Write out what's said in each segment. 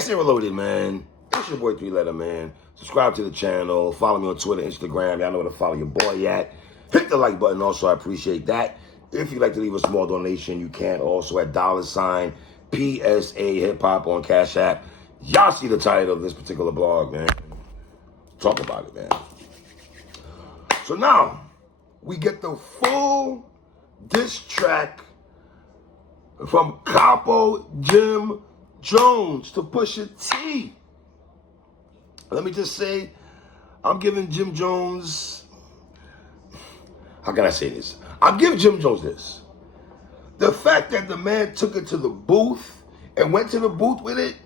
PSA Reloaded, man. It's your boy 3-Letter, man. Subscribe to the channel. Follow me on Twitter, Instagram. Y'all know where to follow your boy at. Hit the like button also. I appreciate that. If you'd like to leave a small donation, you can also at $PSAhiphop on Cash App. Y'all see the title of this particular blog, man. Talk about it, man. So now, we get the full diss track from Capo Jim Jones to Pusha T. Let me just say, I'm giving Jim Jones, how can I say this? I'll give Jim Jones this. The fact that the man took it to the booth and went to the booth with it,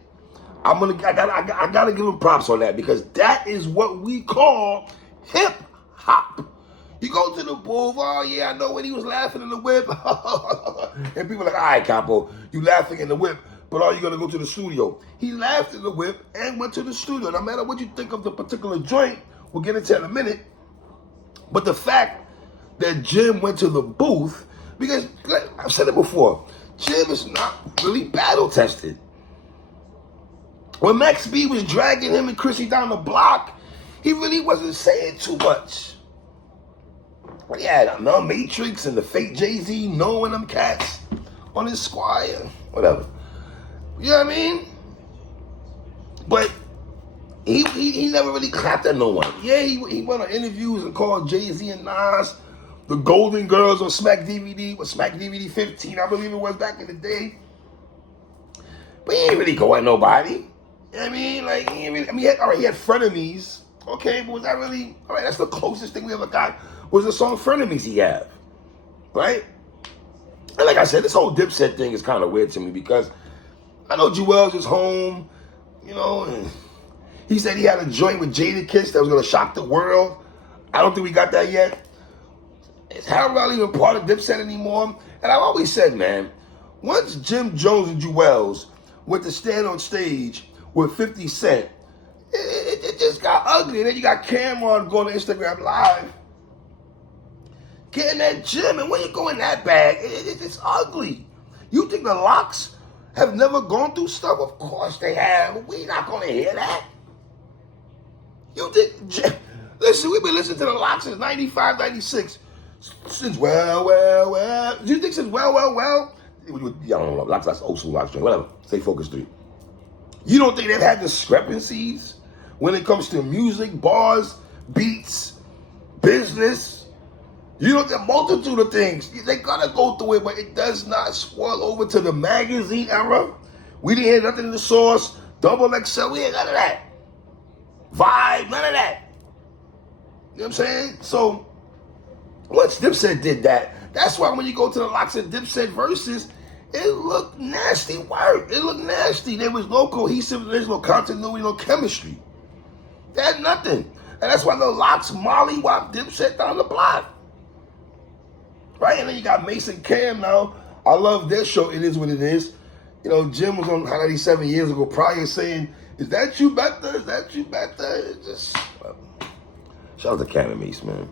I gotta give him props on that, because that is what we call hip hop. You go to the booth, oh yeah, I know when he was laughing in the whip. And people are like, all right, Capo, you laughing in the whip, but are you gonna go to the studio? He laughed in the whip and went to the studio. No matter what you think of the particular joint, we'll get into it in a minute. But the fact that Jim went to the booth, because I've said it before, Jim is not really battle tested. When Max B was dragging him and Chrissy down the block, he really wasn't saying too much. But yeah, the Matrix and the fake Jay-Z knowing them cats on his squad, whatever. You know what I mean? But he never really clapped at no one. Yeah, he went on interviews and called Jay-Z and Nas the Golden Girls on Smack DVD, with Smack DVD 15, I believe it was back in the day. But he ain't really go at nobody. You know what I mean? Like, he had frenemies. Okay, but was that really, all right, that's the closest thing we ever got, was the song Frenemies he had, right? And like I said, this whole Dipset thing is kind of weird to me, because I know Jewel's is home, you know, and he said he had a joint with Jadakiss that was going to shock the world. I don't think we got that yet. Is Harold not even part of Dipset anymore? And I've always said, man, once Jim Jones and Jewel's went to stand on stage with 50 Cent, it just got ugly. And then you got Cameron going to Instagram Live, getting that Jim, and when you go in that bag, it's ugly. You think the Locks have never gone through stuff? Of course they have. We're not going to hear that. You think, listen, we've been listening to the Locks since 95, 96. Since well. Do you think since well? I don't know, Locks, that's old school Locks, whatever. Stay focused 3. You don't think they've had discrepancies when it comes to music, bars, beats, business? You know, the multitude of things. They gotta go through it, but it does not swirl over to the magazine era. We didn't hear nothing in the Source, Double XL, we ain't none of that. Vibe, none of that. You know what I'm saying? So, once Dipset did that, that's why when you go to the Locks and Dipset verses, it looked nasty work. It looked nasty. There was no cohesive, there's no continuity, no chemistry. They had nothing. And that's why the Locks mollywop Dipset down the block. Right? And then you got Mason Cam now. I love their show, It Is What It Is. You know, Jim was on Hot 97 years ago prior saying, is that you better? Is that you better? Just, shout out to Cam and Mace, man.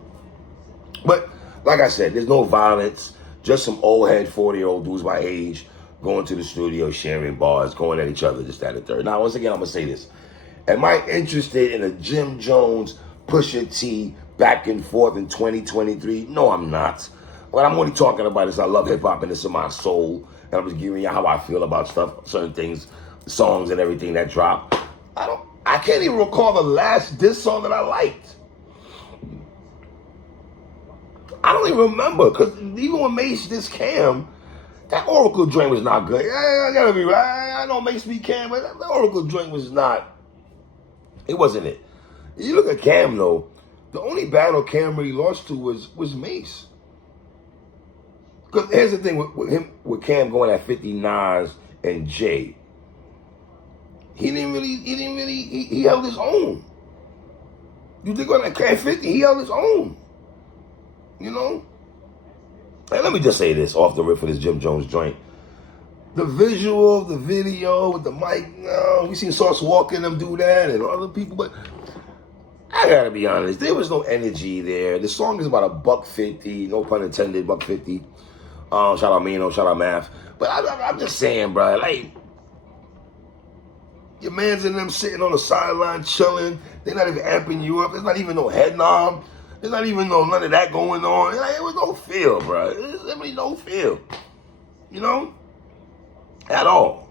But, like I said, there's no violence. Just some old head 40-year-old dudes my age going to the studio, sharing bars, going at each other, just that and third. Now, once again, I'm going to say this. Am I interested in a Jim Jones, Pusha T, back and forth in 2023? No, I'm not. What I'm only talking about is I love hip-hop and it's in my soul. And I'm just giving you how I feel about stuff, certain things, songs and everything that drop. I can't even recall the last diss song that I liked. I don't even remember, because even when Mace dissed Cam, that Oracle joint was not good. I gotta be right. I know Mace beat Cam, but that Oracle joint was not, it wasn't it. You look at Cam, though, the only battle Cam really lost to was Mace. Because here's the thing with Cam going at 50 Nas and Jay. He held his own. You think on that Cam 50, he held his own. You know? And let me just say this off the rip for this Jim Jones joint. The visual, the video with the mic, we seen Sauce Walker and them do that and other people, but I gotta be honest, there was no energy there. The song is about $150, no pun intended, $150. Shout out Mano, shout out Math. But I'm just saying, bro, like, Your mans and them sitting on the sideline chilling. They're not even amping you up. There's not even no head nom. There's not even none of that going on. There was no feel, bro. There's really no feel. You know? At all.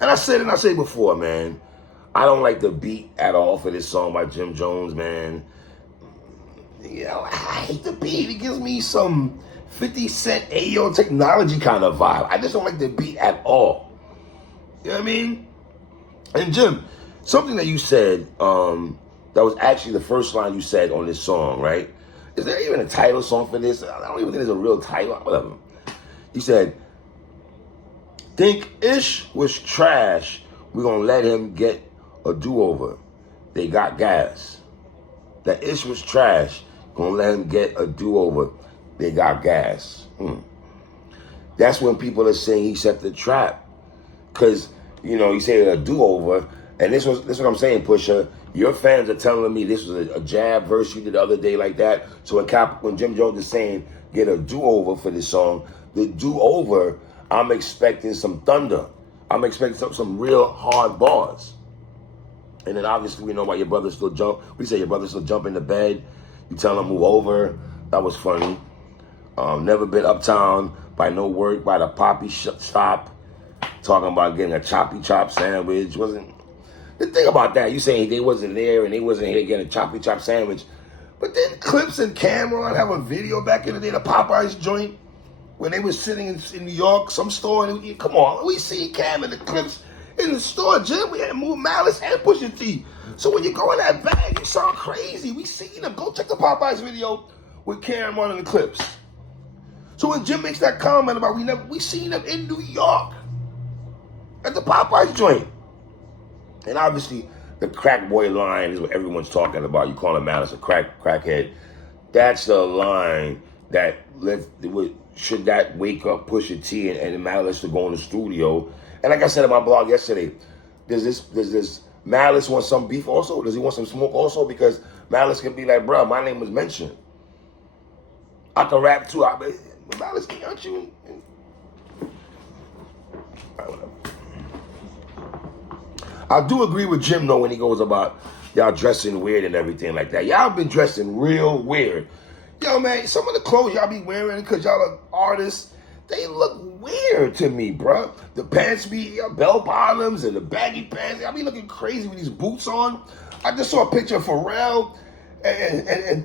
And I say before, man, I don't like the beat at all for this song by Jim Jones, man. You know, I hate the beat. It gives me some 50 Cent Ayo Technology kind of vibe. I just don't like the beat at all. You know what I mean? And Jim, something that you said, that was actually the first line you said on this song, right? Is there even a title song for this? I don't even think there's a real title. Whatever. You said, think Ish was trash. We're going to let him get a do-over. They got gas. That Ish was trash. Going to let him get a do-over. They got gas. That's when people are saying he set the trap. Because, you know, he said a do-over. And this is what I'm saying, Pusha. Your fans are telling me this was a jab verse you did the other day like that. So when Jim Jones is saying get a do-over for this song, the do-over, I'm expecting some thunder. I'm expecting some real hard bars. And then obviously we know why your brother still jump. We say your brother still jump in the bed. You tell him move over. That was funny. Never been uptown by no work by the poppy shop. Talking about getting a choppy chop sandwich. The thing about that, you saying they wasn't there and they wasn't here getting a choppy chop sandwich. But then Clips and Cameron have a video back in the day, the Popeyes joint, when they was sitting in New York, some store. And come on, we see Cam and the Clips in the store, Jim. We had moved Malice and Pusha T. So when you go in that bag, you sound crazy. We seen them. Go check the Popeyes video with Cameron and the Clips. So when Jim makes that comment about we seen them in New York at the Popeyes joint. And obviously, the crack boy line is what everyone's talking about. You call him Malice a crackhead. That's the line that should that wake up Pusha T and Malice to go in the studio. And like I said in my blog yesterday, does this Malice want some beef also? Does he want some smoke also? Because Malice can be like, bro, my name was mentioned. I can rap too. Malice, aren't you? All right, whatever. I do agree with Jim, though, when he goes about y'all dressing weird and everything like that. Y'all been dressing real weird. Yo, man, some of the clothes y'all be wearing because y'all are artists, they look weird to me, bro. The pants be bell bottoms and the baggy pants. Y'all be looking crazy with these boots on. I just saw a picture of Pharrell and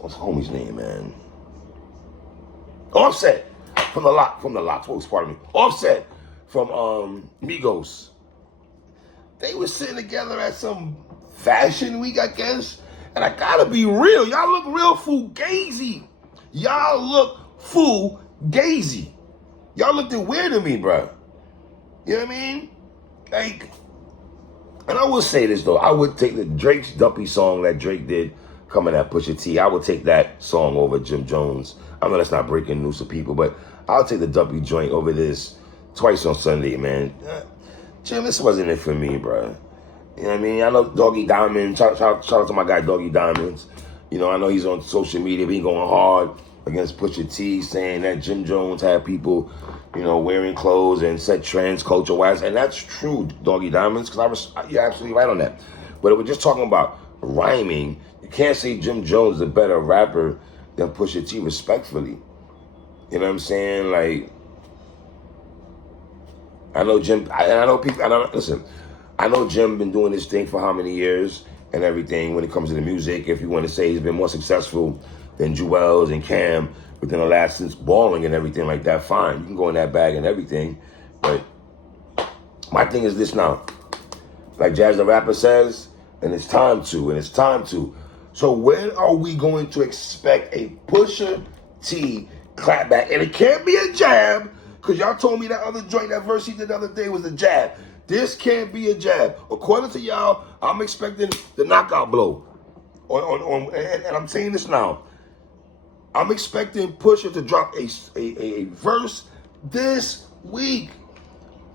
what's homie's name, man? Offset from the Locks. Folks, pardon me. Offset from Migos. They were sitting together at some fashion week, I guess. And I gotta be real. Y'all look real fugazi. Y'all look fugazi. Y'all looked weird to me, bro. You know what I mean? Like, and I will say this, though. I would take the Drake's Dumpy song that Drake did coming at Pusha T. I would take that song over Jim Jones. I know that's not breaking news to people, but I'll take the Dumpy joint over this Twice on Sunday, man. Jim, this wasn't it for me, bro. You know what I mean? I know Doggy Diamond. Shout out to my guy, Doggy Diamonds. You know, I know he's on social media, but he going hard against Pusha T, saying that Jim Jones had people, you know, wearing clothes and set trends culture-wise. And that's true, Doggy Diamonds, because you're absolutely right on that. But if we're just talking about rhyming, you can't say Jim Jones is a better rapper than Pusha T, respectfully. You know what I'm saying? Like, I know Jim, I know Jim been doing this thing for how many years and everything when it comes to the music. If you want to say he's been more successful than Jewels and Cam within the last since balling and everything like that, fine. You can go in that bag and everything. But my thing is this now. Like Jazz the Rapper says, and it's time to. So when are we going to expect a Pusha T clapback? And it can't be a jab, because y'all told me that other joint, that verse he did the other day was a jab. This can't be a jab. According to y'all, I'm expecting the knockout blow. And I'm saying this now. I'm expecting Pusha to drop a verse this week.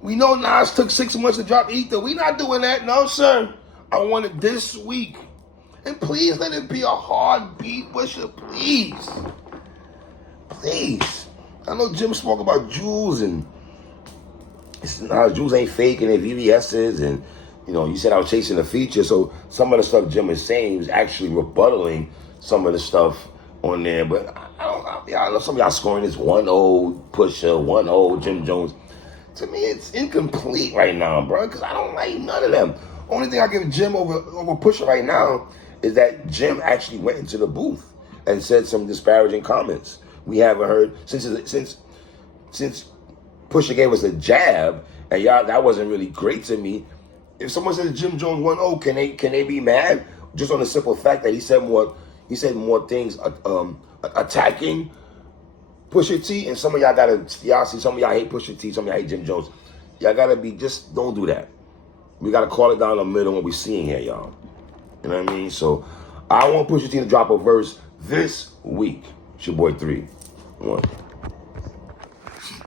We know Nas took 6 months to drop Ether. We not doing that. No, sir. I want it this week. And please let it be a hard beat, Pusha. Please. Please. I know Jim spoke about Jules and Jews ain't faking their VVS's, and you said I was chasing the feature. So some of the stuff Jim is saying was actually rebuttaling some of the stuff on there. But I know some of y'all scoring this 1-0 Pusha, 1-0 Jim Jones. To me, it's incomplete right now, bro, because I don't like none of them. Only thing I give Jim over Pusha right now is that Jim actually went into the booth and said some disparaging comments. We haven't heard since Pusha gave us a jab, and y'all, that wasn't really great to me. If someone says Jim Jones 1-0, can they be mad just on the simple fact that he said more things attacking Pusha T? And some of y'all see some of y'all hate Pusha T, some of y'all hate Jim Jones. Y'all gotta just don't do that. We gotta call it down the middle what we're seeing here, y'all. You know what I mean? So I want Pusha T to drop a verse this week. It's your boy 3. 1.